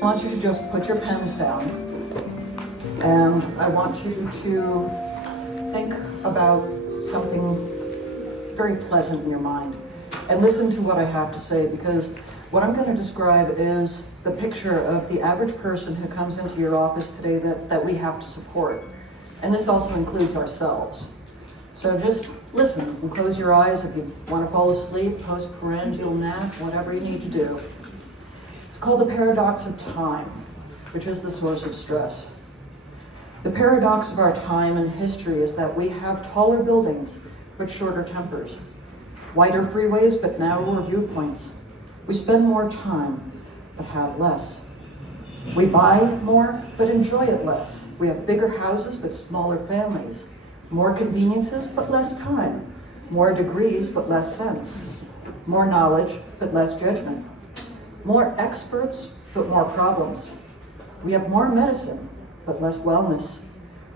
I want you to just put your pens down, and I want you to think about something very pleasant in your mind and listen to what I have to say, because what I'm going to describe is the picture of the average person who comes into your office today that we have to support. And this also includes ourselves. So just listen and close your eyes if you want to fall asleep, postprandial nap, whatever you need to do. It's called the paradox of time, which is the source of stress. The paradox of our time and history is that we have taller buildings, but shorter tempers. Wider freeways, but narrower viewpoints. We spend more time, but have less. We buy more, but enjoy it less. We have bigger houses, but smaller families. More conveniences, but less time. More degrees, but less sense. More knowledge, but less judgment. More experts, but more problems. We have more medicine, but less wellness.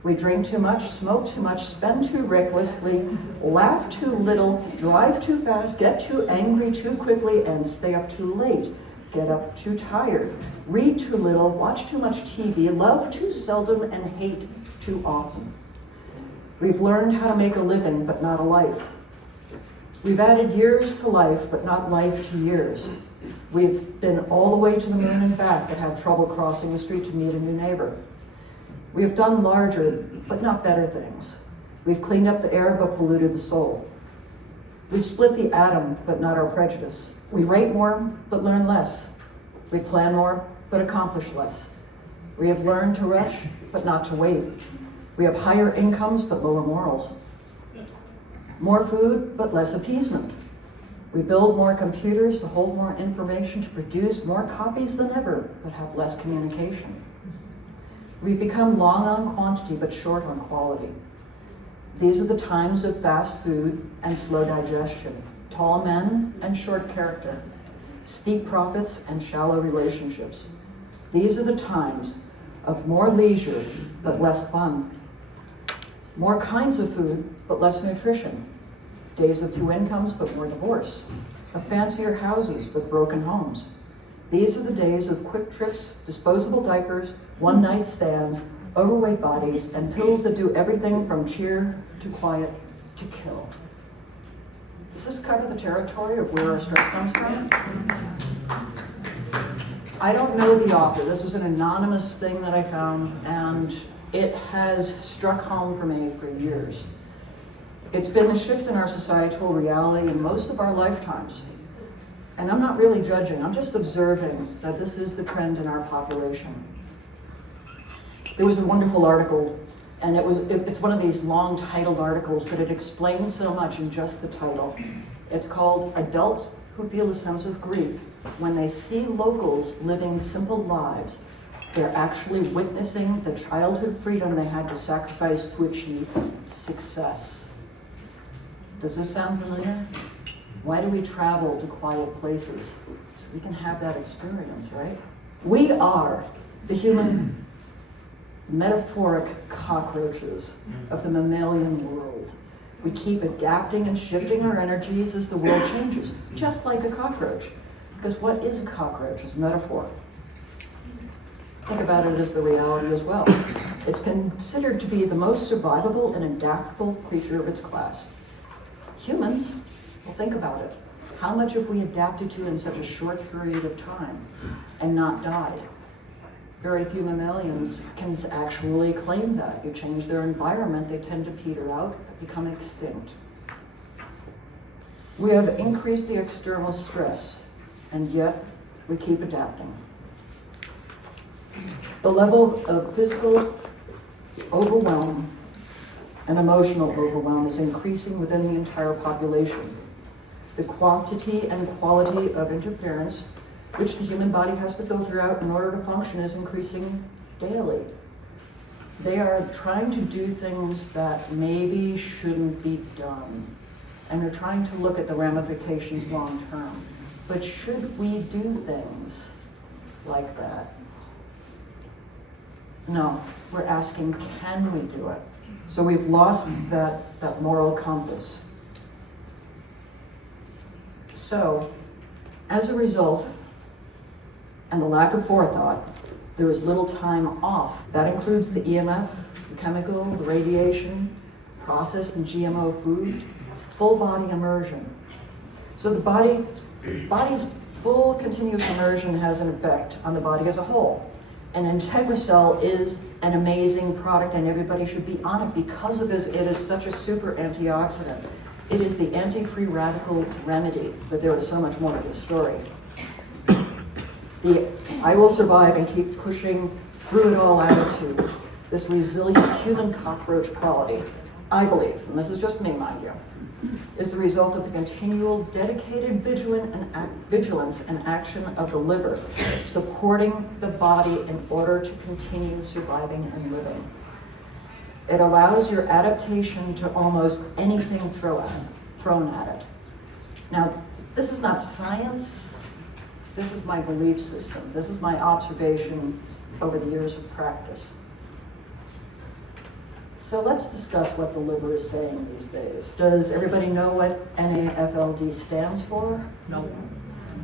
We drink too much, smoke too much, spend too recklessly, laugh too little, drive too fast, get too angry too quickly, and stay up too late. Get up too tired, read too little, watch too much TV, love too seldom, and hate too often. We've learned how to make a living, but not a life. We've added years to life, but not life to years. We've been all the way to the moon and back, but have trouble crossing the street to meet a new neighbor. We have done larger, but not better things. We've cleaned up the air, but polluted the soul. We've split the atom, but not our prejudice. We write more, but learn less. We plan more, but accomplish less. We have learned to rush, but not to wait. We have higher incomes, but lower morals. More food, but less appeasement. We build more computers to hold more information, to produce more copies than ever, but have less communication. We've become long on quantity, but short on quality. These are the times of fast food and slow digestion, tall men and short character, steep profits and shallow relationships. These are the times of more leisure, but less fun. More kinds of food, but less nutrition. Days of 2 incomes, but more divorce. Of fancier houses, but broken homes. These are the days of quick trips, disposable diapers, one-night stands, overweight bodies, and pills that do everything from cheer to quiet to kill. Does this cover the territory of where our stress comes from? I don't know the author. This was an anonymous thing that I found, and it has struck home for me for years. It's been a shift in our societal reality in most of our lifetimes. And I'm not really judging, I'm just observing that this is the trend in our population. There was a wonderful article, and it's one of these long titled articles, but it explains so much in just the title. It's called Adults Who Feel a Sense of Grief When They See Locals Living Simple Lives. They're actually witnessing the childhood freedom they had to sacrifice to achieve success. Does this sound familiar? Why do we travel to quiet places? So we can have that experience, right? We are the human metaphoric cockroaches of the mammalian world. We keep adapting and shifting our energies as the world changes, just like a cockroach. Because what is a cockroach as a metaphor? Think about it as the reality as well. It's considered to be the most survivable and adaptable creature of its class. Humans, well, think about it. How much have we adapted to in such a short period of time and not died? Very few mammalians can actually claim that. You change their environment, they tend to peter out, become extinct. We have increased the external stress, and yet we keep adapting. The level of physical overwhelm and emotional overwhelm is increasing within the entire population. The quantity and quality of interference which the human body has to filter out in order to function is increasing daily. They are trying to do things that maybe shouldn't be done, and they're trying to look at the ramifications long term. But should we do things like that? No, we're asking, can we do it? So we've lost that moral compass. So, as a result, and the lack of forethought, there is little time off. That includes the EMF, the chemical, the radiation, processed and GMO food. It's full body immersion. So the body's full continuous immersion has an effect on the body as a whole. And IntegraCell is an amazing product, and everybody should be on it because of it is such a super antioxidant. It is the anti-free radical remedy, but there is so much more to the story. The I will survive and keep pushing through it all attitude, this resilient human cockroach quality, I believe, and this is just me, mind you, is the result of the continual dedicated vigilance and action of the liver, supporting the body in order to continue surviving and living. It allows your adaptation to almost anything thrown at it. Now, this is not science. This is my belief system. This is my observation over the years of practice. So let's discuss what the liver is saying these days. Does everybody know what NAFLD stands for? No.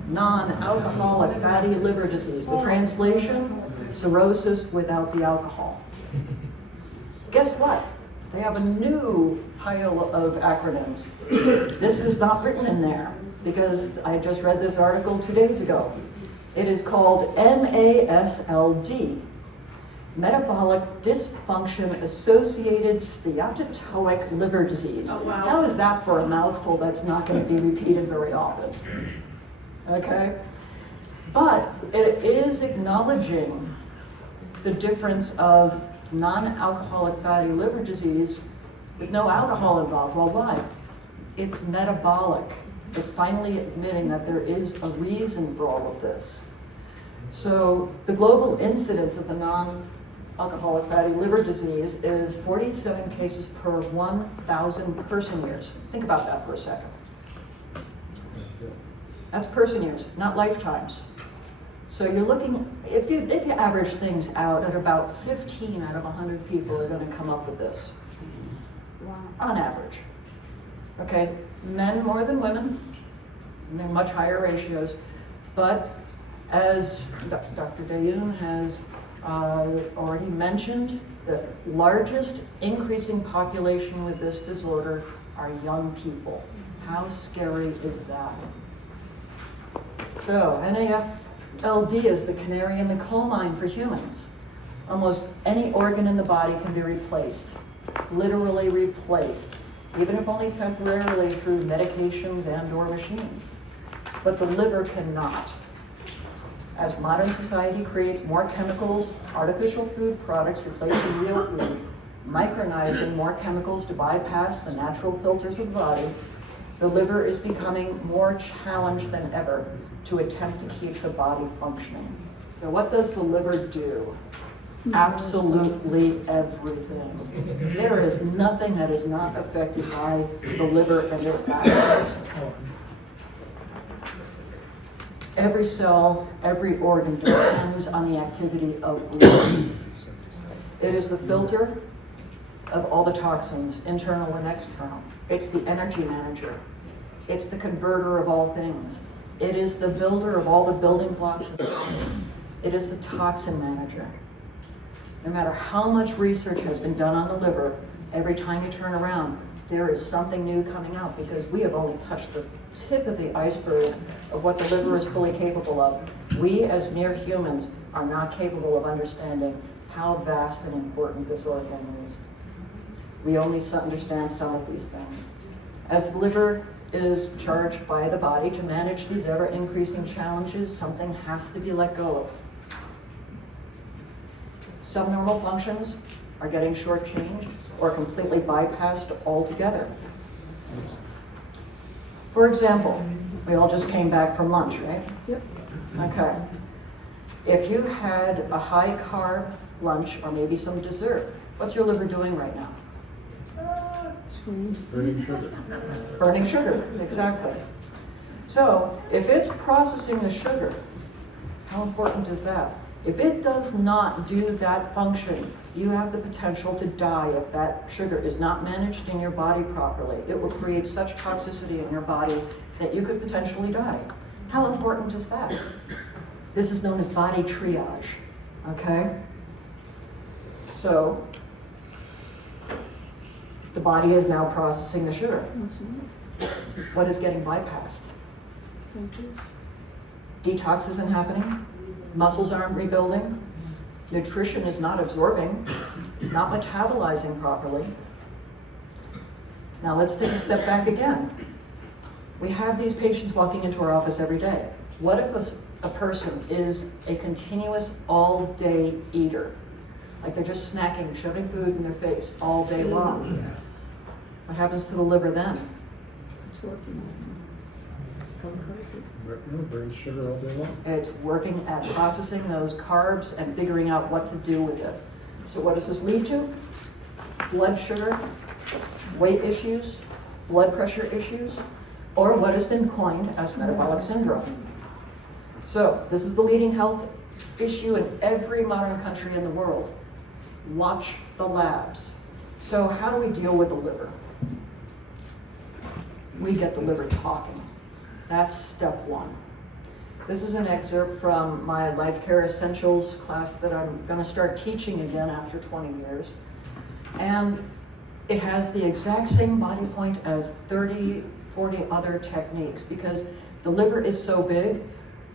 Non-alcoholic fatty liver disease. The translation, cirrhosis without the alcohol. Guess what? They have a new pile of acronyms. This is not written in there because I just read this article 2 days ago. It is called MASLD, Metabolic Dysfunction Associated Steatotoic Liver Disease. Oh, wow. How is that for a mouthful that's not going to be repeated very often? Okay? But it is acknowledging the difference of non-alcoholic fatty liver disease with no alcohol involved. Well, why? It's metabolic. It's finally admitting that there is a reason for all of this. So the global incidence of the non-alcoholic fatty liver disease is 47 cases per 1,000 person years. Think about that for a second. That's person years, not lifetimes. So you're looking, if you average things out at about 15 out of 100 people are going to come up with this. Wow. On average. Okay, men more than women, and they're much higher ratios, but as Dr. Dayoun has already mentioned, the largest increasing population with this disorder are young people. How scary is that? So NAFLD is the canary in the coal mine for humans. Almost any organ in the body can be replaced, literally replaced, even if only temporarily through medications and/or machines. But the liver cannot. As modern society creates more chemicals, artificial food products replacing real food, micronizing more chemicals to bypass the natural filters of the body, the liver is becoming more challenged than ever to attempt to keep the body functioning. So what does the liver do? Absolutely everything. There is nothing that is not affected by the liver and this axis. Every cell, every organ depends on the activity of the liver. It is the filter of all the toxins, internal and external. It's the energy manager. It's the converter of all things. It is the builder of all the building blocks of the body. It is the toxin manager. No matter how much research has been done on the liver, every time you turn around, there is something new coming out because we have only touched the tip of the iceberg of what the liver is fully capable of. We as mere humans are not capable of understanding how vast and important this organ is. We only understand some of these things. As the liver is charged by the body to manage these ever-increasing challenges, something has to be let go of. Subnormal functions are getting shortchanged or completely bypassed altogether. For example, we all just came back from lunch, right? Yep. Okay. If you had a high-carb lunch or maybe some dessert, what's your liver doing right now? Burning sugar. Burning sugar, exactly. So if it's processing the sugar, how important is that? If it does not do that function, you have the potential to die if that sugar is not managed in your body properly. It will create such toxicity in your body that you could potentially die. How important is that? This is known as body triage, okay? So, the body is now processing the sugar. What is getting bypassed? Detox isn't happening. Muscles aren't rebuilding. Nutrition is not absorbing. It's not metabolizing properly. Now let's take a step back again. We have these patients walking into our office every day. What if a person is a continuous all-day eater? Like they're just snacking, shoving food in their face all day long. What happens to the liver then? It's working. Burns sugar all day long. It's working at processing those carbs and figuring out what to do with it. So what does this lead to? Blood sugar, weight issues, blood pressure issues, or what has been coined as metabolic syndrome. So this is the leading health issue in every modern country in the world. Watch the labs. So how do we deal with the liver? We get the liver talking. That's step one. This is an excerpt from my Life Care Essentials class that I'm going to start teaching again after 20 years. And it has the exact same body point as 30, 40 other techniques because the liver is so big,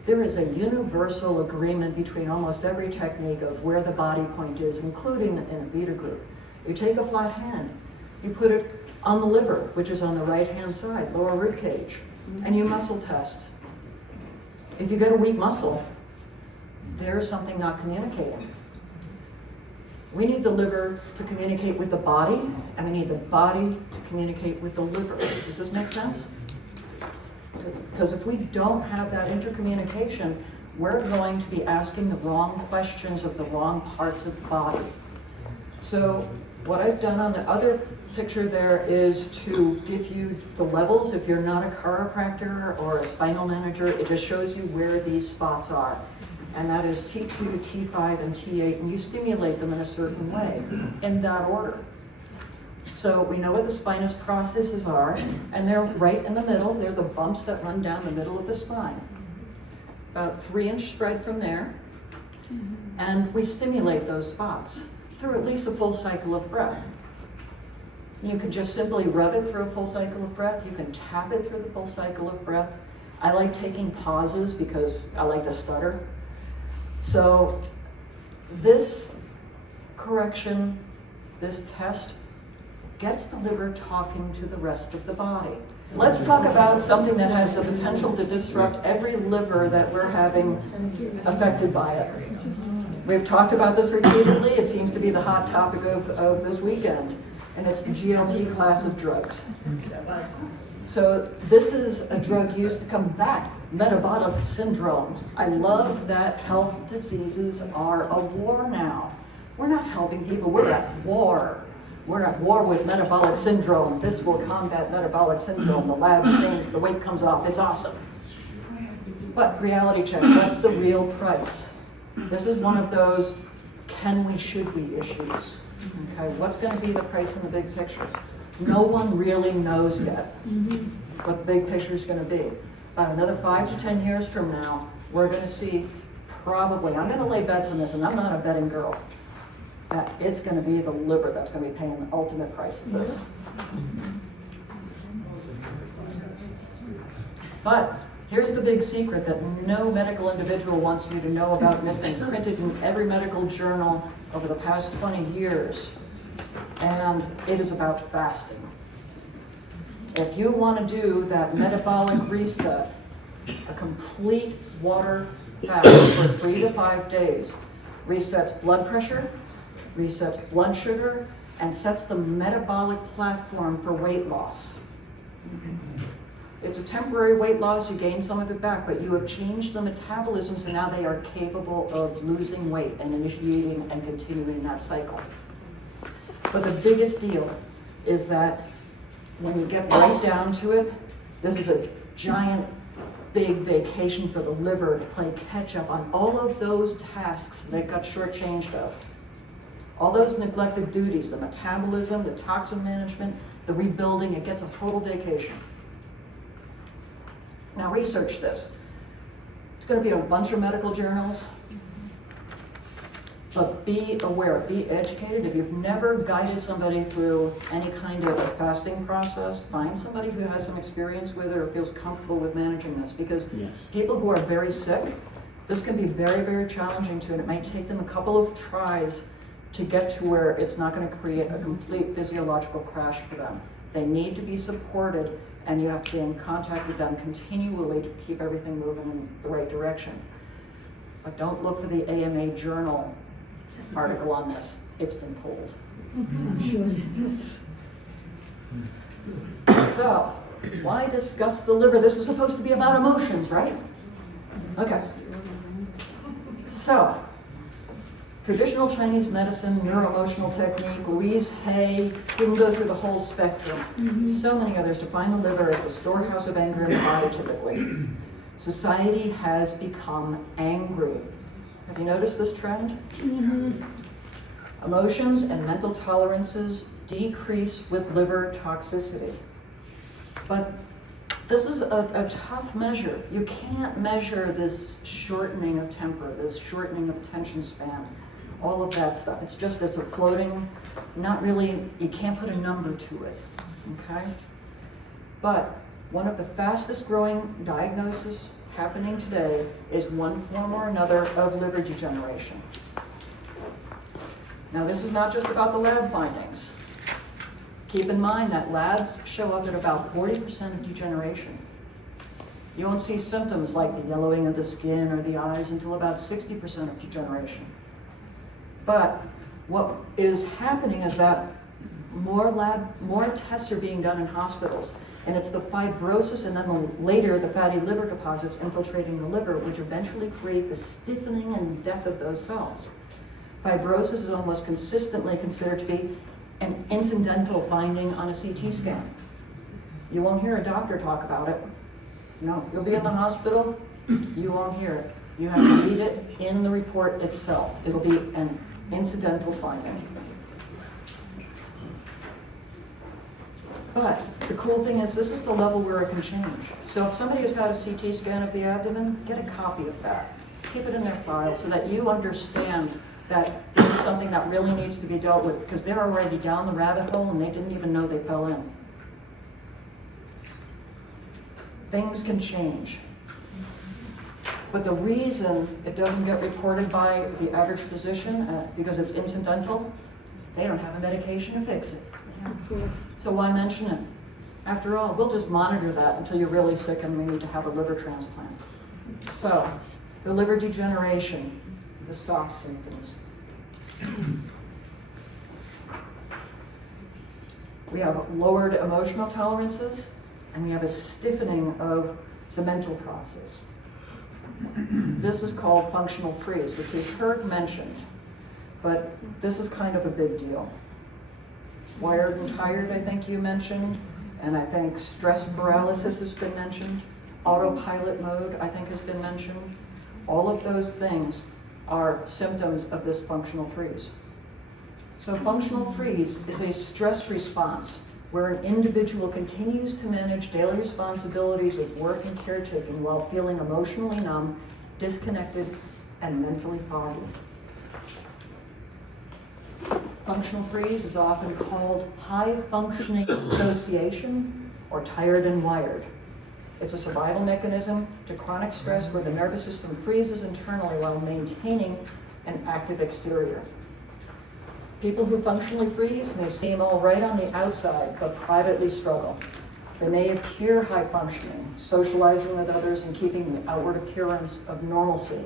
there is a universal agreement between almost every technique of where the body point is, including the Inno-Vita group. You take a flat hand, you put it on the liver, which is on the right-hand side, lower rib cage, and you muscle test. If you get a weak muscle, there's something not communicating. We need the liver to communicate with the body, and we need the body to communicate with the liver. Does this make sense? Because if we don't have that intercommunication, we're going to be asking the wrong questions of the wrong parts of the body. So what I've done on the other picture there is to give you the levels. If you're not a chiropractor or a spinal manager, it just shows you where these spots are. And that is T2, T5, and T8, and you stimulate them in a certain way, in that order. So we know what the spinous processes are, and they're right in the middle. They're the bumps that run down the middle of the spine. About 3-inch spread from there, and we stimulate those spots through at least a full cycle of breath. You can just simply rub it through a full cycle of breath. You can tap it through the full cycle of breath. I like taking pauses because I like to stutter. So this correction, this test, gets the liver talking to the rest of the body. Let's talk about something that has the potential to disrupt every liver that we're having affected by it. We've talked about this repeatedly. It seems to be the hot topic of this weekend, and it's the GLP class of drugs. So this is a drug used to combat metabolic syndromes. I love that health diseases are a war now. We're not helping people, we're at war. We're at war with metabolic syndrome. This will combat metabolic syndrome. The labs change, the weight comes off, it's awesome. But reality check, what's the real price? This is one of those can we, should we issues. Okay, what's going to be the price in the big picture? No one really knows yet what the big picture is going to be. About another 5 to 10 years from now, we're going to see probably, I'm going to lay bets on this, and I'm not a betting girl, that it's going to be the liver that's going to be paying the ultimate price of this. But here's the big secret that no medical individual wants you to know about, and it's been printed in every medical journal over the past 20 years, and it is about fasting. If you want to do that metabolic reset, a complete water fast for 3 to 5 days resets blood pressure, resets blood sugar, and sets the metabolic platform for weight loss. It's a temporary weight loss, you gain some of it back, but you have changed the metabolism so now they are capable of losing weight and initiating and continuing that cycle. But the biggest deal is that when you get right down to it, this is a giant, big vacation for the liver to play catch up on all of those tasks that it got shortchanged of. All those neglected duties, the metabolism, the toxin management, the rebuilding, it gets a total vacation. Now research this. It's going to be in a bunch of medical journals. But be aware, be educated. If you've never guided somebody through any kind of a fasting process, find somebody who has some experience with it or feels comfortable with managing this. Because people who are very sick, this can be very, very challenging to, and it might take them a couple of tries to get to where it's not going to create a complete physiological crash for them. They need to be supported, and you have to be in contact with them continually to keep everything moving in the right direction. But don't look for the AMA journal article on this. It's been pulled. I'm sure it is. So, why discuss the liver? This is supposed to be about emotions, right? Okay. So, traditional Chinese medicine, neuroemotional technique, Louise Hay, we can go through the whole spectrum. So many others define the liver as the storehouse of anger in the body typically. Society has become angry. Have you noticed this trend? Emotions and mental tolerances decrease with liver toxicity. But this is a tough measure. You can't measure this shortening of temper, this shortening of attention span, all of that stuff. It's a floating, not really, you can't put a number to it, okay? But one of the fastest growing diagnoses happening today is one form or another of liver degeneration. Now, this is not just about the lab findings. Keep in mind that labs show up at about 40% of degeneration. You won't see symptoms like the yellowing of the skin or the eyes until about 60% of degeneration. But what is happening is that more tests are being done in hospitals. And it's the fibrosis and then later the fatty liver deposits infiltrating the liver, which eventually create the stiffening and death of those cells. Fibrosis is almost consistently considered to be an incidental finding on a CT scan. You won't hear a doctor talk about it. No, you'll be in the hospital, you won't hear it. You have to read it in the report itself. It'll be an incidental finding. But the cool thing is, this is the level where it can change. So if somebody has had a CT scan of the abdomen, get a copy of that. Keep it in their file so that you understand that this is something that really needs to be dealt with, because they're already down the rabbit hole and they didn't even know they fell in. Things can change. But the reason it doesn't get reported by the average physician, because it's incidental, they don't have a medication to fix it. So why mention it? After all, we'll just monitor that until you're really sick and we need to have a liver transplant. So, the liver degeneration, the soft symptoms. We have lowered emotional tolerances, and we have a stiffening of the mental process. This is called functional freeze, which we've heard mentioned, but this is kind of a big deal. Wired and tired, I think you mentioned, and I think stress paralysis has been mentioned. Autopilot mode, I think, has been mentioned. All of those things are symptoms of this functional freeze. So functional freeze is a stress response where an individual continues to manage daily responsibilities of work and caretaking while feeling emotionally numb, disconnected, and mentally foggy. Functional freeze is often called high functioning dissociation or tired and wired. It's a survival mechanism to chronic stress where the nervous system freezes internally while maintaining an active exterior. People who functionally freeze may seem all right on the outside, but privately struggle. They may appear high functioning, socializing with others and keeping the outward appearance of normalcy.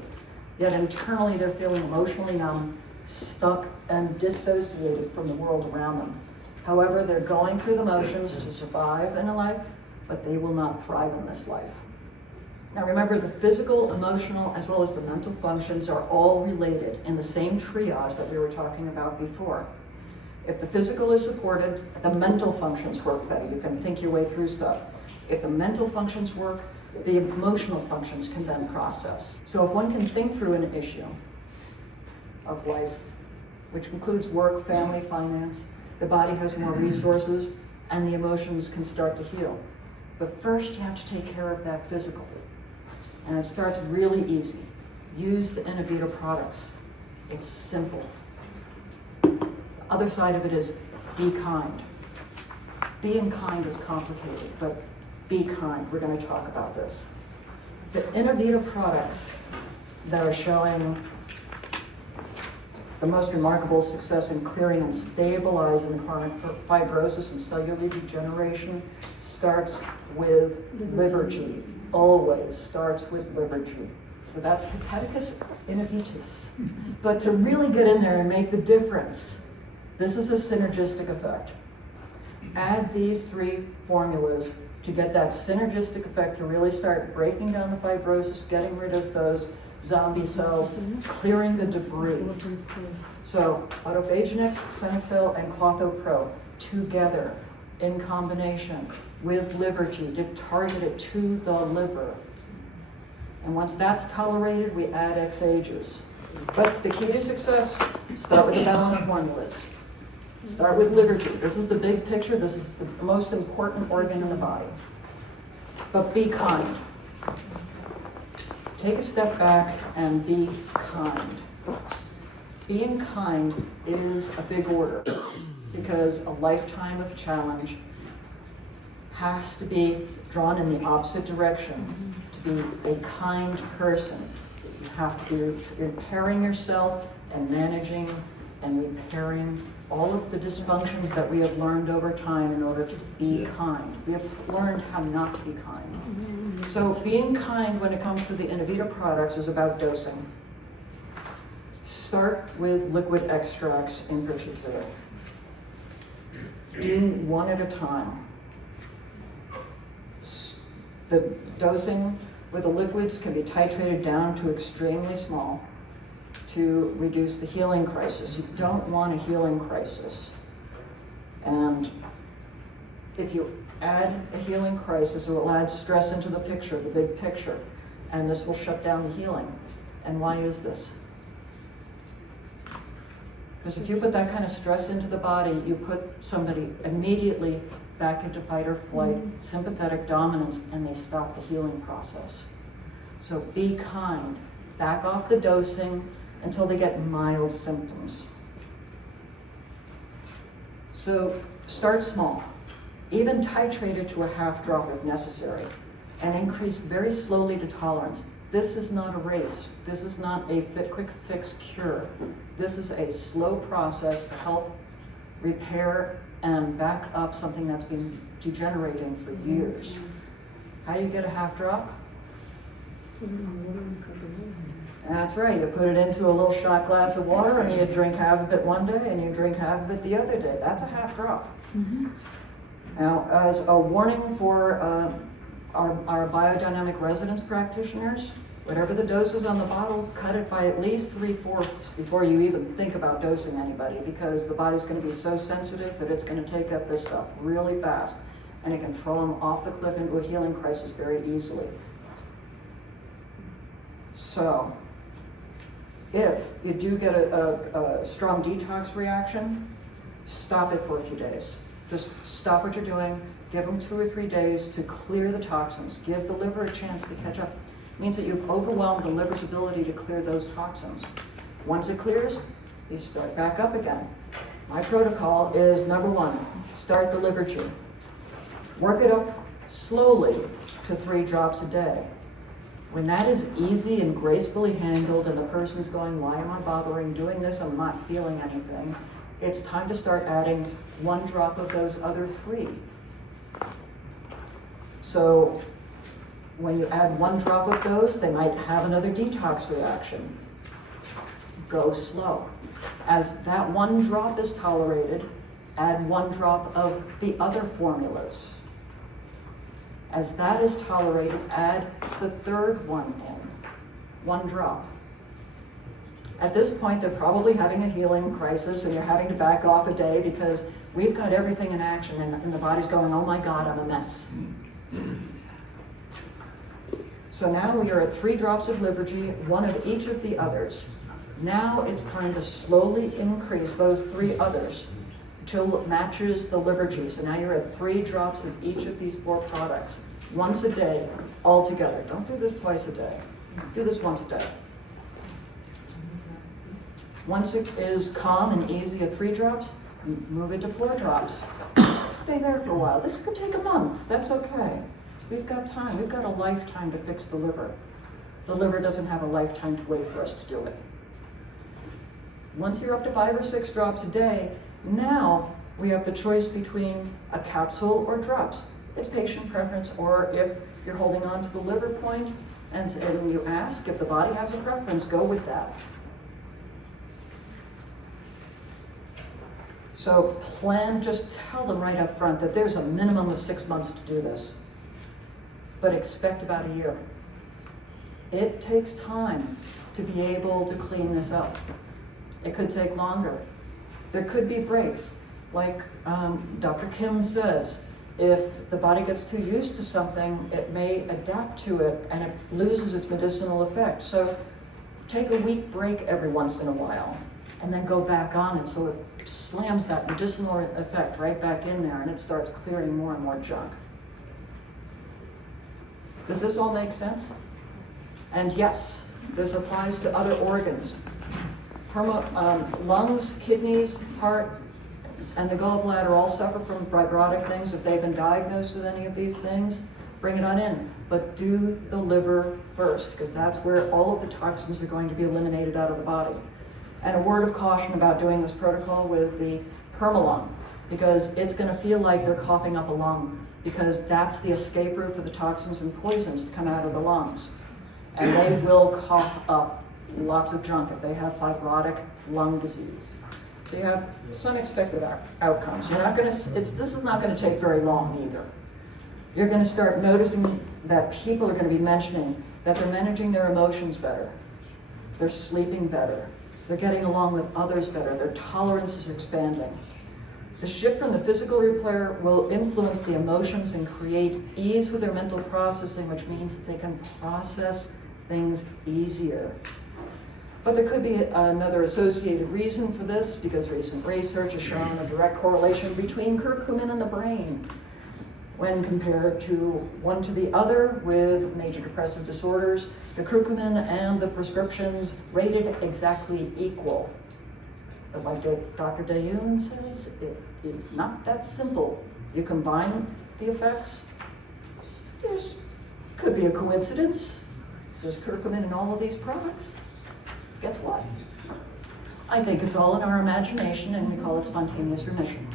Yet internally they're feeling emotionally numb, stuck and dissociated from the world around them. However, they're going through the motions to survive in a life, but they will not thrive in this life. Now remember, the physical, emotional, as well as the mental functions are all related in the same triage that we were talking about before. If the physical is supported, the mental functions work better. You can think your way through stuff. If the mental functions work, the emotional functions can then process. So if one can think through an issue of life, which includes work, family, finance, the body has more resources and the emotions can start to heal. But first you have to take care of that physical. And it starts really easy. Use the Inno-Vita products. It's simple. The other side of it is be kind. Being kind is complicated, but be kind. We're going to talk about this. The Inno-Vita products that are showing the most remarkable success in clearing and stabilizing chronic fibrosis and cellular degeneration starts with livergy. Always starts with livergy. So that's Hepaticus innovatus. But to really get in there and make the difference, this is a synergistic effect. Add these three formulas to get that synergistic effect to really start breaking down the fibrosis, getting rid of those zombie cells, clearing the debris. So Autophagonix, Senicel, and Clotho-Pro together in combination with livergy to target it to the liver. And once that's tolerated, we add X-ages. But the key to success, start with the balanced formulas. Start with livergy. This is the big picture. This is the most important organ in the body. But be kind. Take a step back and be kind. Being kind is a big order because a lifetime of challenge has to be drawn in the opposite direction. To be a kind person, you have to be repairing yourself and managing and repairing all of the dysfunctions that we have learned over time in order to be kind. We have learned how not to be kind. So being kind when it comes to the Inno-Vita products is about dosing. Start with liquid extracts in particular. Do one at a time. The dosing with the liquids can be titrated down to extremely small to reduce the healing crisis. You don't want a healing crisis. And if you add a healing crisis, it will add stress into the picture, the big picture, and this will shut down the healing. And why is this? Because if you put that kind of stress into the body, you put somebody immediately back into fight or flight, sympathetic dominance, and they stop the healing process. So be kind. Back off the dosing until they get mild symptoms. So start small. Even titrate it to a half drop if necessary, and increase very slowly to tolerance. This is not a race. This is not a quick fix cure. This is a slow process to help repair and back up something that's been degenerating for years. How do you get a half drop? That's right, you put it into a little shot glass of water and you drink half of it one day and you drink half of it the other day. That's a half drop. Now, as a warning for our biodynamic residence practitioners, whatever the dose is on the bottle, cut it by at least 3/4 before you even think about dosing anybody, because the body's going to be so sensitive that it's going to take up this stuff really fast, and it can throw them off the cliff into a healing crisis very easily. So, if you do get a strong detox reaction, stop it for a few days. Just stop what you're doing, give them 2 or 3 days to clear the toxins, give the liver a chance to catch up. It means that you've overwhelmed the liver's ability to clear those toxins. Once it clears, you start back up again. My protocol is number 1, start the livergy. Work it up slowly to 3 drops a day. When that is easy and gracefully handled and the person's going, why am I bothering doing this? I'm not feeling anything. It's time to start adding 1 drop of those other 3. So when you add 1 drop of those, they might have another detox reaction. Go slow. As that 1 drop is tolerated, add 1 drop of the other formulas. As that is tolerated, add the 3rd one in, 1 drop. At this point, they're probably having a healing crisis and you're having to back off a day because we've got everything in action and the body's going, oh my God, I'm a mess. So now we are at 3 drops of livergy, 1 of each of the others. Now it's time to slowly increase those 3 others till it matches the liver G. So now you're at 3 drops of each of these 4 products, once a day, all together. Don't do this twice a day. Do this once a day. Once it is calm and easy at 3 drops, move it to 4 drops. Stay there for a while. This could take a month. That's okay. We've got time. We've got a lifetime to fix the liver. The liver doesn't have a lifetime to wait for us to do it. Once you're up to 5 or 6 drops a day, now we have the choice between a capsule or drops. It's patient preference, or if you're holding on to the liver point and you ask if the body has a preference, go with that. So just tell them right up front that there's a minimum of 6 months to do this, but expect about a year. It takes time to be able to clean this up. It could take longer. There could be breaks. Like Dr. Kim says, if the body gets too used to something, it may adapt to it and it loses its medicinal effect. So take a week break every once in a while and then go back on it so it slams that medicinal effect right back in there and it starts clearing more and more junk. Does this all make sense? And yes, this applies to other organs. Lungs, kidneys, heart, and the gallbladder all suffer from fibrotic things. If they've been diagnosed with any of these things, bring it on in. But do the liver first, because that's where all of the toxins are going to be eliminated out of the body. And a word of caution about doing this protocol with the permalung, because it's going to feel like they're coughing up a lung, because that's the escape route for the toxins and poisons to come out of the lungs. And they will cough up lots of junk if they have fibrotic lung disease. So you have some expected outcomes. You're not going to. This is not going to take very long either. You're going to start noticing that people are going to be mentioning that they're managing their emotions better, they're sleeping better, they're getting along with others better, their tolerance is expanding. The shift from the physical repair will influence the emotions and create ease with their mental processing, which means that they can process things easier. But there could be another associated reason for this, because recent research has shown a direct correlation between curcumin and the brain when compared to one to the other with major depressive disorders. The curcumin and the prescriptions rated exactly equal. But like Dr. Dayoun says, it is not that simple. You combine the effects, could be a coincidence. There's curcumin in all of these products. Guess what? I think it's all in our imagination, and we call it spontaneous remission.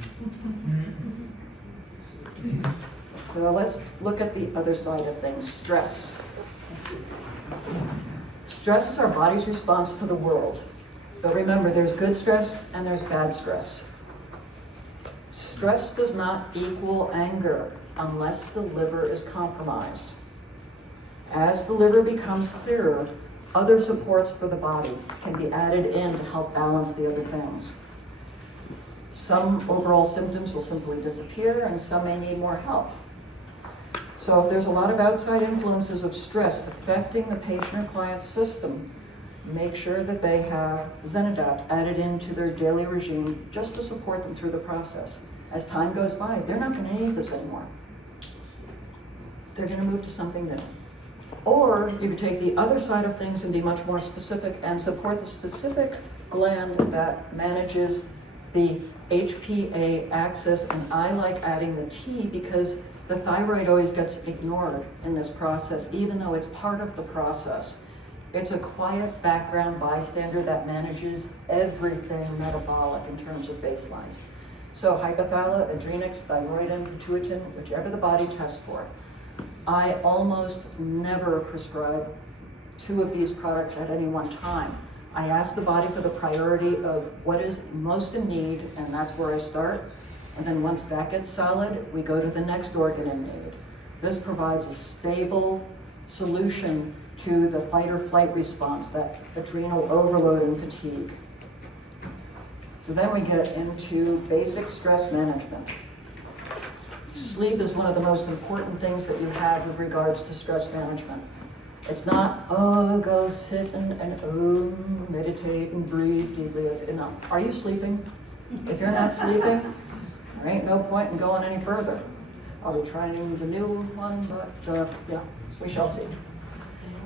So let's look at the other side of things, stress. Stress is our body's response to the world. But remember, there's good stress and there's bad stress. Stress does not equal anger unless the liver is compromised. As the liver becomes clearer, other supports for the body can be added in to help balance the other things. Some overall symptoms will simply disappear, and some may need more help. So if there's a lot of outside influences of stress affecting the patient or client's system, make sure that they have ZenAdapt added into their daily regime just to support them through the process. As time goes by, they're not going to need this anymore. They're going to move to something new. Or you could take the other side of things and be much more specific and support the specific gland that manages the HPA axis. And I like adding the T because the thyroid always gets ignored in this process, even though it's part of the process. It's a quiet background bystander that manages everything metabolic in terms of baselines. So hypothala, adrenix, thyroidin, pituitin, whichever the body tests for. I almost never prescribe 2 of these products at any one time. I ask the body for the priority of what is most in need, and that's where I start. And then once that gets solid, we go to the next organ in need. This provides a stable solution to the fight or flight response, that adrenal overload and fatigue. So then we get into basic stress management. Sleep is one of the most important things that you have with regards to stress management. It's not, go sit and meditate and breathe deeply. It's enough. Are you sleeping? If you're not sleeping, there ain't no point in going any further. I'll be trying the new one, but yeah, we shall see.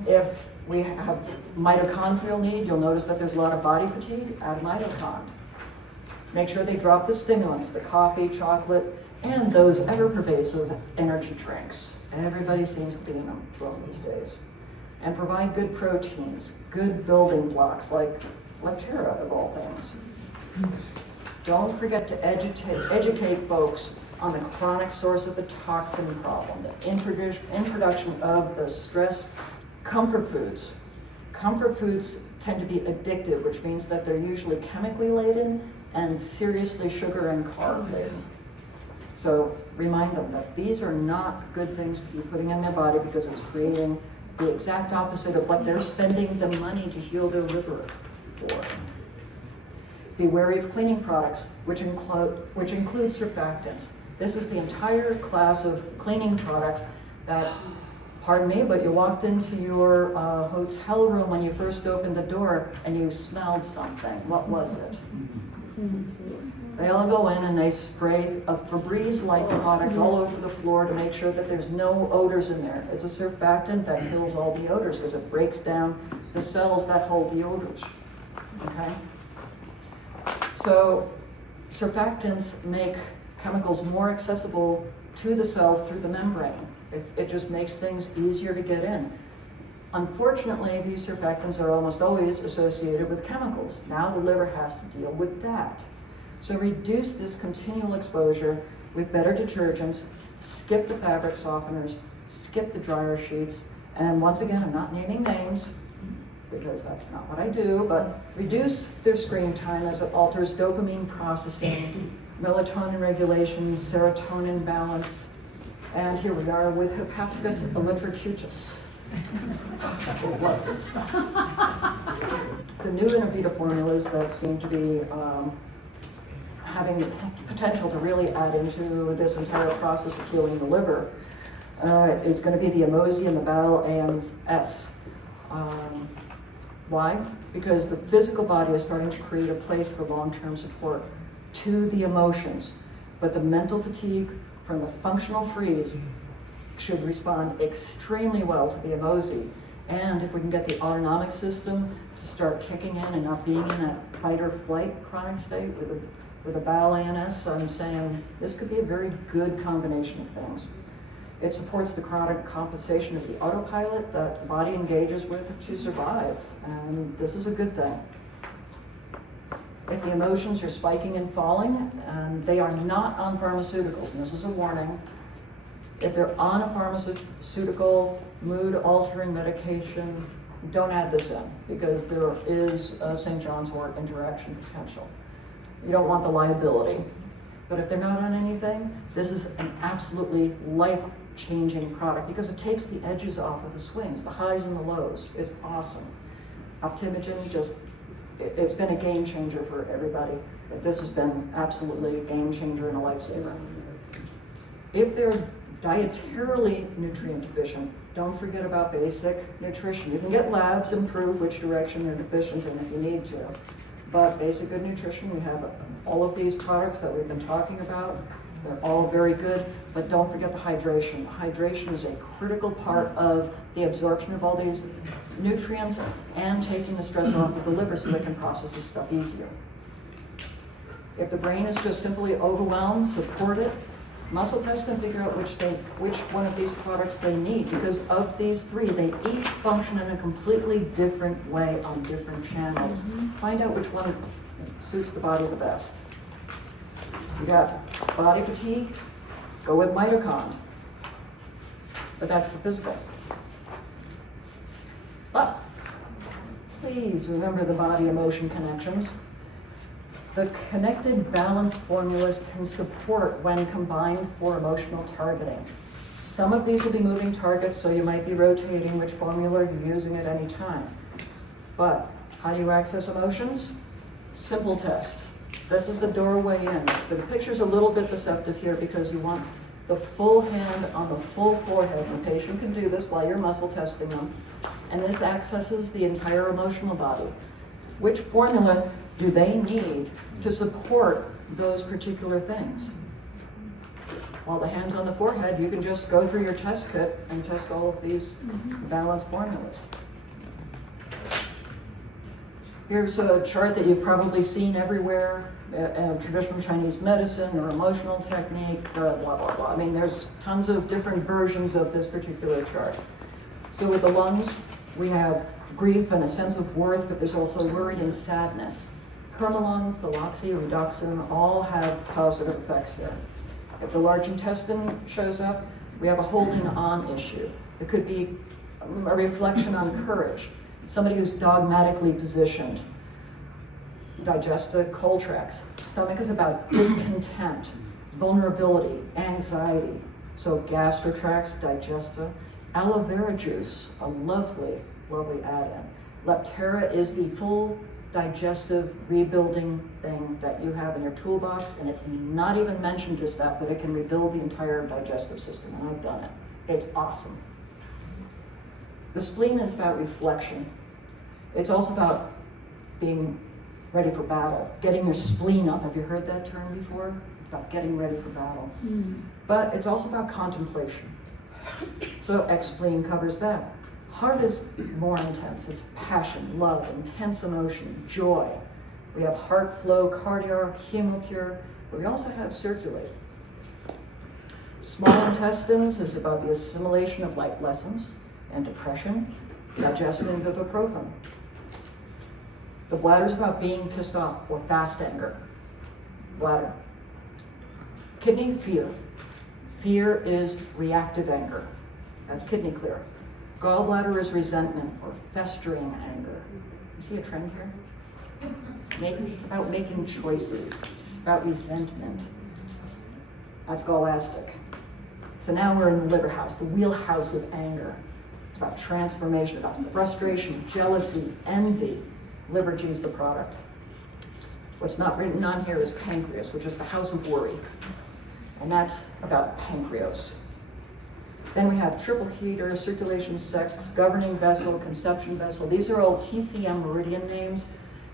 If we have mitochondrial need, you'll notice that there's a lot of body fatigue. Add mitochond. Make sure they drop the stimulants, the coffee, chocolate, and those ever-pervasive energy drinks. Everybody seems to be in them these days. And provide good proteins, good building blocks like Terra of all things. Don't forget to educate folks on the chronic source of the toxin problem, the introduction of the stress. Comfort foods. Comfort foods tend to be addictive, which means that they're usually chemically laden and seriously sugar and carb laden. So remind them that these are not good things to be putting in their body because it's creating the exact opposite of what they're spending the money to heal their liver for. Be wary of cleaning products, which include surfactants. This is the entire class of cleaning products that, pardon me, but you walked into your hotel room when you first opened the door and you smelled something. What was it? They all go in and they spray a Febreze-like product all over the floor to make sure that there's no odors in there. It's a surfactant that kills all the odors because it breaks down the cells that hold the odors. Okay? So surfactants make chemicals more accessible to the cells through the membrane. It just makes things easier to get in. Unfortunately, these surfactants are almost always associated with chemicals. Now the liver has to deal with that. So reduce this continual exposure with better detergents, skip the fabric softeners, skip the dryer sheets, and once again, I'm not naming names because that's not what I do, but reduce their screen time as it alters dopamine processing, melatonin regulation, serotonin balance, and here we are with Hepaticus electrocutus. I love this stuff. The new Inno-Vita formulas that seem to be having the potential to really add into this entire process of healing the liver is going to be the Emosi and the Bal-Ans-S. Why? Because the physical body is starting to create a place for long-term support to the emotions, but the mental fatigue from the functional freeze should respond extremely well to the Emosi. And if we can get the autonomic system to start kicking in and not being in that fight or flight chronic state with a Bal-Ans, I'm saying this could be a very good combination of things. It supports the chronic compensation of the autopilot that the body engages with to survive, and this is a good thing. If the emotions are spiking and falling, and they are not on pharmaceuticals, and this is a warning, if they're on a pharmaceutical mood-altering medication, don't add this in, because there is a St. John's wort interaction potential. You don't want the liability. But if they're not on anything, this is an absolutely life-changing product because it takes the edges off of the swings, the highs and the lows. It's awesome. Optimogen, it's been a game changer for everybody. But this has been absolutely a game changer and a lifesaver. If they're dietarily nutrient deficient, don't forget about basic nutrition. You can get labs and prove which direction they're deficient in if you need to. But basic good nutrition, we have all of these products that we've been talking about. They're all very good, but don't forget the hydration. Hydration is a critical part of the absorption of all these nutrients and taking the stress off of the liver so they can process this stuff easier. If the brain is just simply overwhelmed, support it. Muscle test and figure out which one of these products they need, because of these three, they each function in a completely different way on different channels. Find out which one suits the body the best. You got body fatigue, go with mitochond. But that's the physical. But please remember the body-emotion connections. The connected, balanced formulas can support when combined for emotional targeting. Some of these will be moving targets, so you might be rotating which formula you're using at any time. But how do you access emotions? Simple test. This is the doorway in. But the picture's a little bit deceptive here because you want the full hand on the full forehead. The patient can do this while you're muscle testing them. And this accesses the entire emotional body. Which formula do they need to support those particular things. While the hand's on the forehead, you can just go through your test kit and test all of these balance formulas. Here's a chart that you've probably seen everywhere, traditional Chinese medicine or emotional technique, blah, blah, blah. I mean, there's tons of different versions of this particular chart. So with the lungs, we have grief and a sense of worth, but there's also worry and sadness. Permalung, phylloxy, reduction all have positive effects here. If the large intestine shows up, we have a holding on issue. It could be a reflection on courage. Somebody who's dogmatically positioned. Digesta, coltrax. Stomach is about discontent, vulnerability, anxiety. So gastrotrax, digesta. Aloe vera juice, a lovely, lovely add-in. Leptera is the full digestive rebuilding thing that you have in your toolbox, and it's not even mentioned just that, but it can rebuild the entire digestive system, and I've done it. It's awesome. The spleen is about reflection. It's also about being ready for battle, getting your spleen up. Have you heard that term before? About getting ready for battle. But it's also about contemplation. So X-spleen covers that. Heart is more intense. It's passion, love, intense emotion, joy. We have heart flow, cardio, hemopure, but we also have circulate. Small intestines is about the assimilation of life lessons and depression, digesting ibuprofen. The bladder is about being pissed off or fast anger. Bladder. Kidney, fear. Fear is reactive anger. That's kidney clear. Gallbladder is resentment or festering anger. You see a trend here? It's about making choices, about resentment. That's galactic. So now we're in the liver house, the wheelhouse of anger. It's about transformation, about frustration, jealousy, envy. Liver G is the product. What's not written on here is pancreas, which is the house of worry. And that's about pancreas. Then we have triple heater, circulation, sex, governing vessel, conception vessel. These are all TCM meridian names,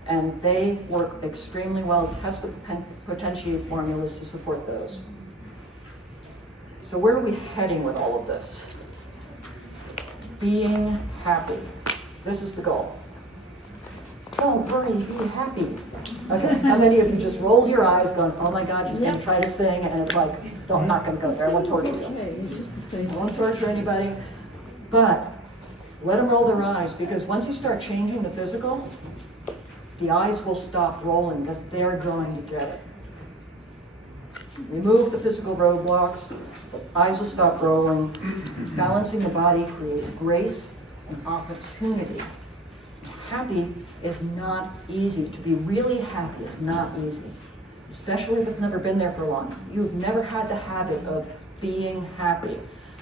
and they work extremely well. Test the potentiate formulas to support those. So where are we heading with all of this? Being happy. This is the goal. Don't worry, be happy. Okay, how many of you just rolled your eyes going, oh my God, she's gonna try to sing, and it's like, I'm not gonna go there, I won't torture you. I won't torture anybody. But let them roll their eyes, because once you start changing the physical, the eyes will stop rolling because they're going to get it. Remove the physical roadblocks, the eyes will stop rolling. Balancing the body creates grace and opportunity. Happy is not easy. To be really happy is not easy, especially if it's never been there for long. You've never had the habit of being happy.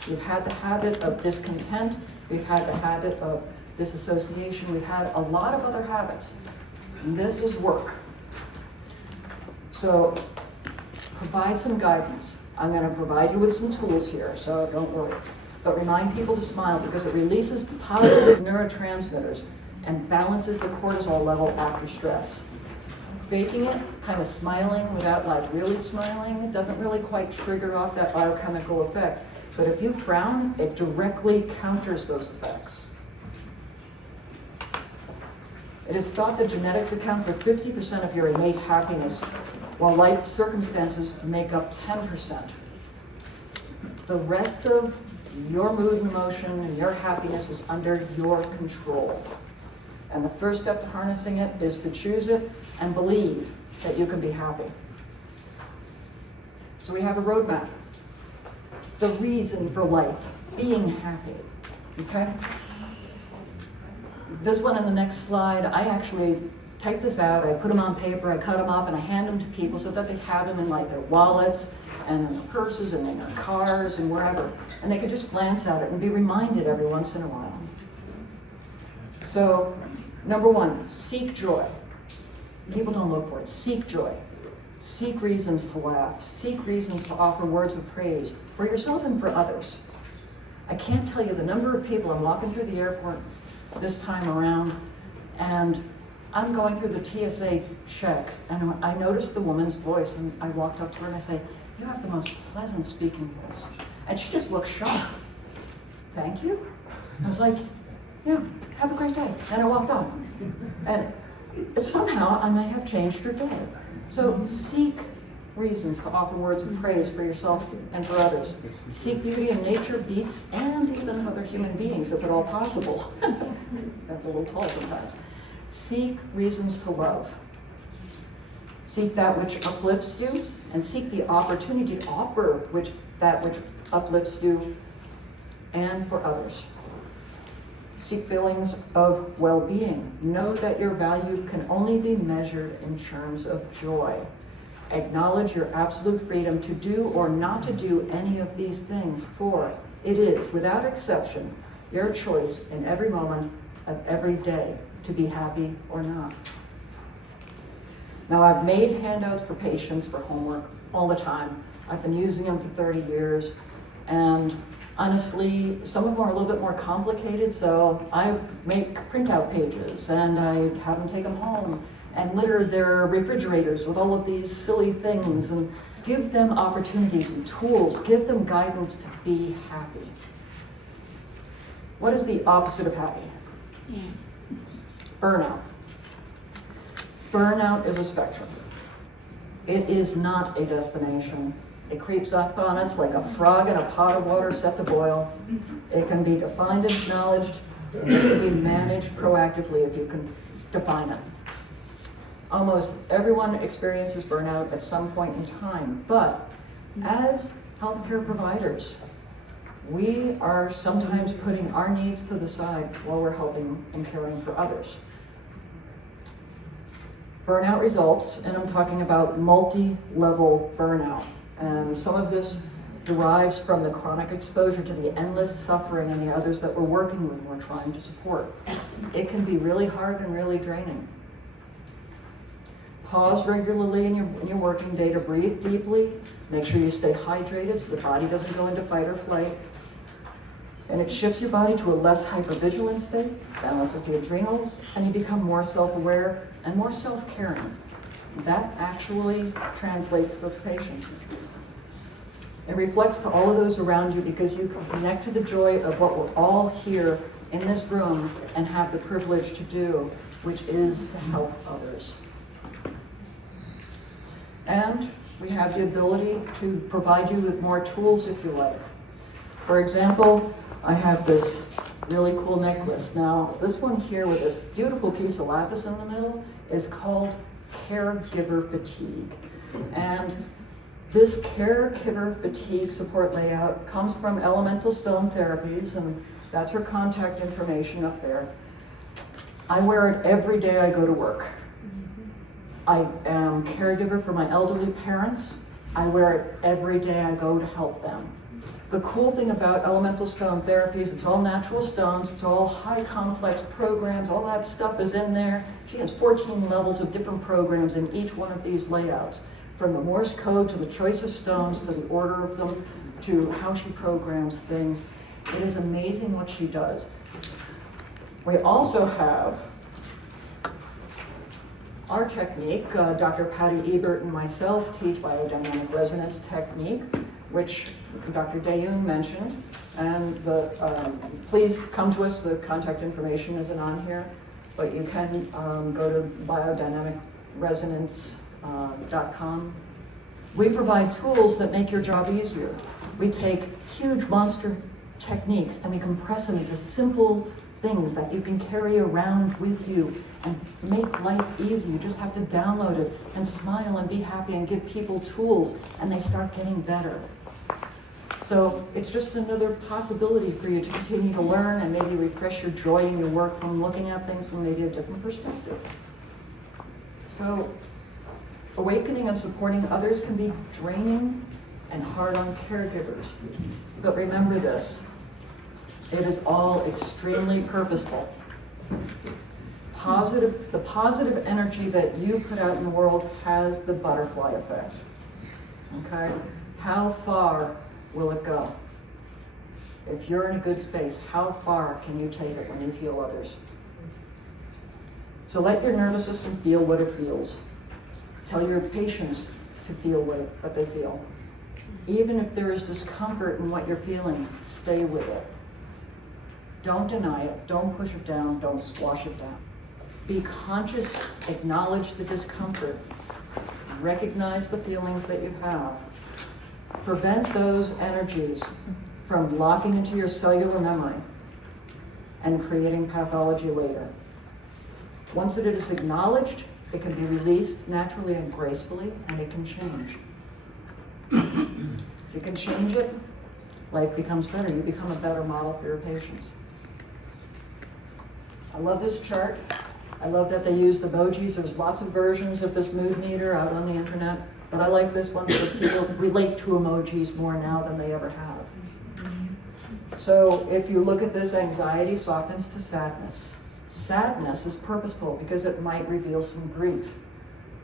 You've had the habit of discontent. We've had the habit of disassociation. We've had a lot of other habits. And this is work. So provide some guidance. I'm going to provide you with some tools here, so don't worry. But remind people to smile, because it releases positive neurotransmitters and balances the cortisol level after stress. Faking it, kind of smiling without like really smiling, it doesn't really quite trigger off that biochemical effect. But if you frown, it directly counters those effects. It is thought that genetics account for 50% of your innate happiness, while life circumstances make up 10%. The rest of your mood and emotion and your happiness is under your control. And the first step to harnessing it is to choose it and believe that you can be happy. So we have a roadmap. The reason for life, being happy, okay? This one in the next slide, I actually typed this out, I put them on paper, I cut them up, and I hand them to people so that they have them in like their wallets and in their purses and in their cars and wherever. And they could just glance at it and be reminded every once in a while. So, number one, seek joy. People don't look for it. Seek joy. Seek reasons to laugh. Seek reasons to offer words of praise for yourself and for others. I can't tell you the number of people I'm walking through the airport this time around, and I'm going through the TSA check, and I noticed the woman's voice, and I walked up to her and I say, "You have the most pleasant speaking voice." And she just looked shocked. "Thank you." I was like, "Yeah, have a great day." And I walked on. And somehow I may have changed your day. So seek reasons to offer words of praise for yourself and for others. Seek beauty in nature, beasts, and even other human beings, if at all possible. That's a little tall sometimes. Seek reasons to love. Seek that which uplifts you, and seek the opportunity to offer that which uplifts you and for others. Seek feelings of well-being. Know that your value can only be measured in terms of joy. Acknowledge your absolute freedom to do or not to do any of these things, for it is, without exception, your choice in every moment of every day to be happy or not. Now, I've made handouts for patients for homework all the time. I've been using them for 30 years, and honestly, some of them are a little bit more complicated, so I make printout pages, and I have them take them home and litter their refrigerators with all of these silly things, and give them opportunities and tools, give them guidance to be happy. What is the opposite of happy? Burnout. Burnout is a spectrum. It is not a destination. It creeps up on us like a frog in a pot of water set to boil. It can be defined and acknowledged, and it can be managed proactively if you can define it. Almost everyone experiences burnout at some point in time, but as healthcare providers, we are sometimes putting our needs to the side while we're helping and caring for others. Burnout results, and I'm talking about multi-level burnout, and some of this derives from the chronic exposure to the endless suffering and the others that we're working with and we're trying to support. It can be really hard and really draining. Pause regularly in your working day to breathe deeply. Make sure you stay hydrated so the body doesn't go into fight or flight. And it shifts your body to a less hypervigilant state, balances the adrenals, and you become more self-aware and more self-caring. That actually translates to the patients. It reflects to all of those around you because you can connect to the joy of what we're all here in this room and have the privilege to do, which is to help others. And we have the ability to provide you with more tools if you like. For example, I have this really cool necklace. Now, this one here with this beautiful piece of lapis in the middle is called caregiver fatigue. And this caregiver fatigue support layout comes from Elemental Stone Therapies, and that's her contact information up there. I wear it every day I go to work. I am caregiver for my elderly parents. I wear it every day I go to help them. The cool thing about Elemental Stone Therapies, it's all natural stones, it's all high complex programs, all that stuff is in there. She has 14 levels of different programs in each one of these layouts, from the Morse code to the choice of stones to the order of them to how she programs things. It is amazing what she does. We also have our technique. Dr. Patty Ebert and myself teach biodynamic resonance technique, which Dr. Dayoun mentioned, and please come to us. The contact information isn't on here, but you can go to biodynamicresonance.com. We provide tools that make your job easier. We take huge monster techniques and we compress them into simple things that you can carry around with you and make life easy. You just have to download it and smile and be happy and give people tools, and they start getting better. So it's just another possibility for you to continue to learn and maybe refresh your joy in your work from looking at things from maybe a different perspective. So awakening and supporting others can be draining and hard on caregivers. But remember this, it is all extremely purposeful. The positive energy that you put out in the world has the butterfly effect. Okay? How far will it go? If you're in a good space, how far can you take it when you heal others? So let your nervous system feel what it feels. Tell your patients to feel what they feel. Even if there is discomfort in what you're feeling, stay with it. Don't deny it, don't push it down, don't squash it down. Be conscious, acknowledge the discomfort, recognize the feelings that you have. Prevent those energies from locking into your cellular memory and creating pathology later. Once it is acknowledged, it can be released naturally and gracefully, and it can change. If you can change it, life becomes better. You become a better model for your patients. I love this chart. I love that they used emojis. There's lots of versions of this mood meter out on the internet, but I like this one because people relate to emojis more now than they ever have. So if you look at this, anxiety softens to sadness. Sadness is purposeful because it might reveal some grief.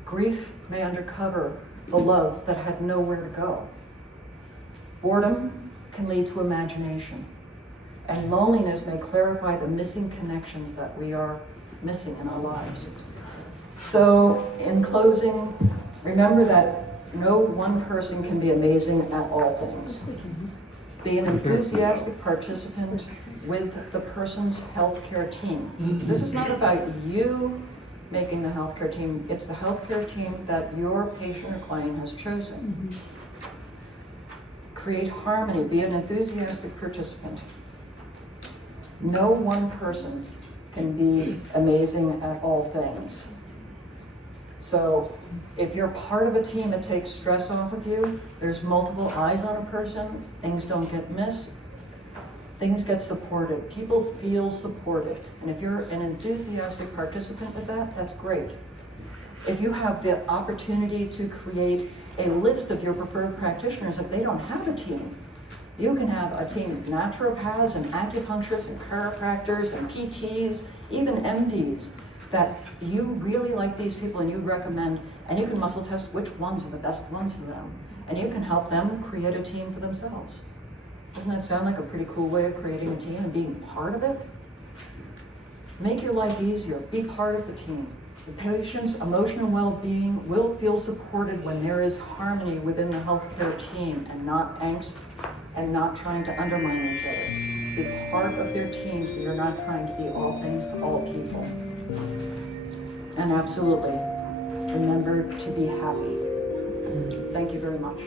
Grief may uncover the love that had nowhere to go. Boredom can lead to imagination. And loneliness may clarify the missing connections that we are missing in our lives. So in closing, remember that no one person can be amazing at all things. Be an enthusiastic participant with the person's healthcare team. This is not about you making the healthcare team, it's the healthcare team that your patient or client has chosen. Create harmony, be an enthusiastic participant. No one person can be amazing at all things. So if you're part of a team, it takes stress off of you. There's multiple eyes on a person, things don't get missed. Things get supported. People feel supported. And if you're an enthusiastic participant with that, that's great. If you have the opportunity to create a list of your preferred practitioners, if they don't have a team, you can have a team of naturopaths and acupuncturists and chiropractors and PTs, even MDs, that you really like these people and you recommend, and you can muscle test which ones are the best ones for them. And you can help them create a team for themselves. Doesn't that sound like a pretty cool way of creating a team and being part of it? Make your life easier. Be part of the team. The patient's emotional well-being will feel supported when there is harmony within the healthcare team and not angst and not trying to undermine each other. Be part of their team so you're not trying to be all things to all people. And absolutely, remember to be happy. Thank you very much.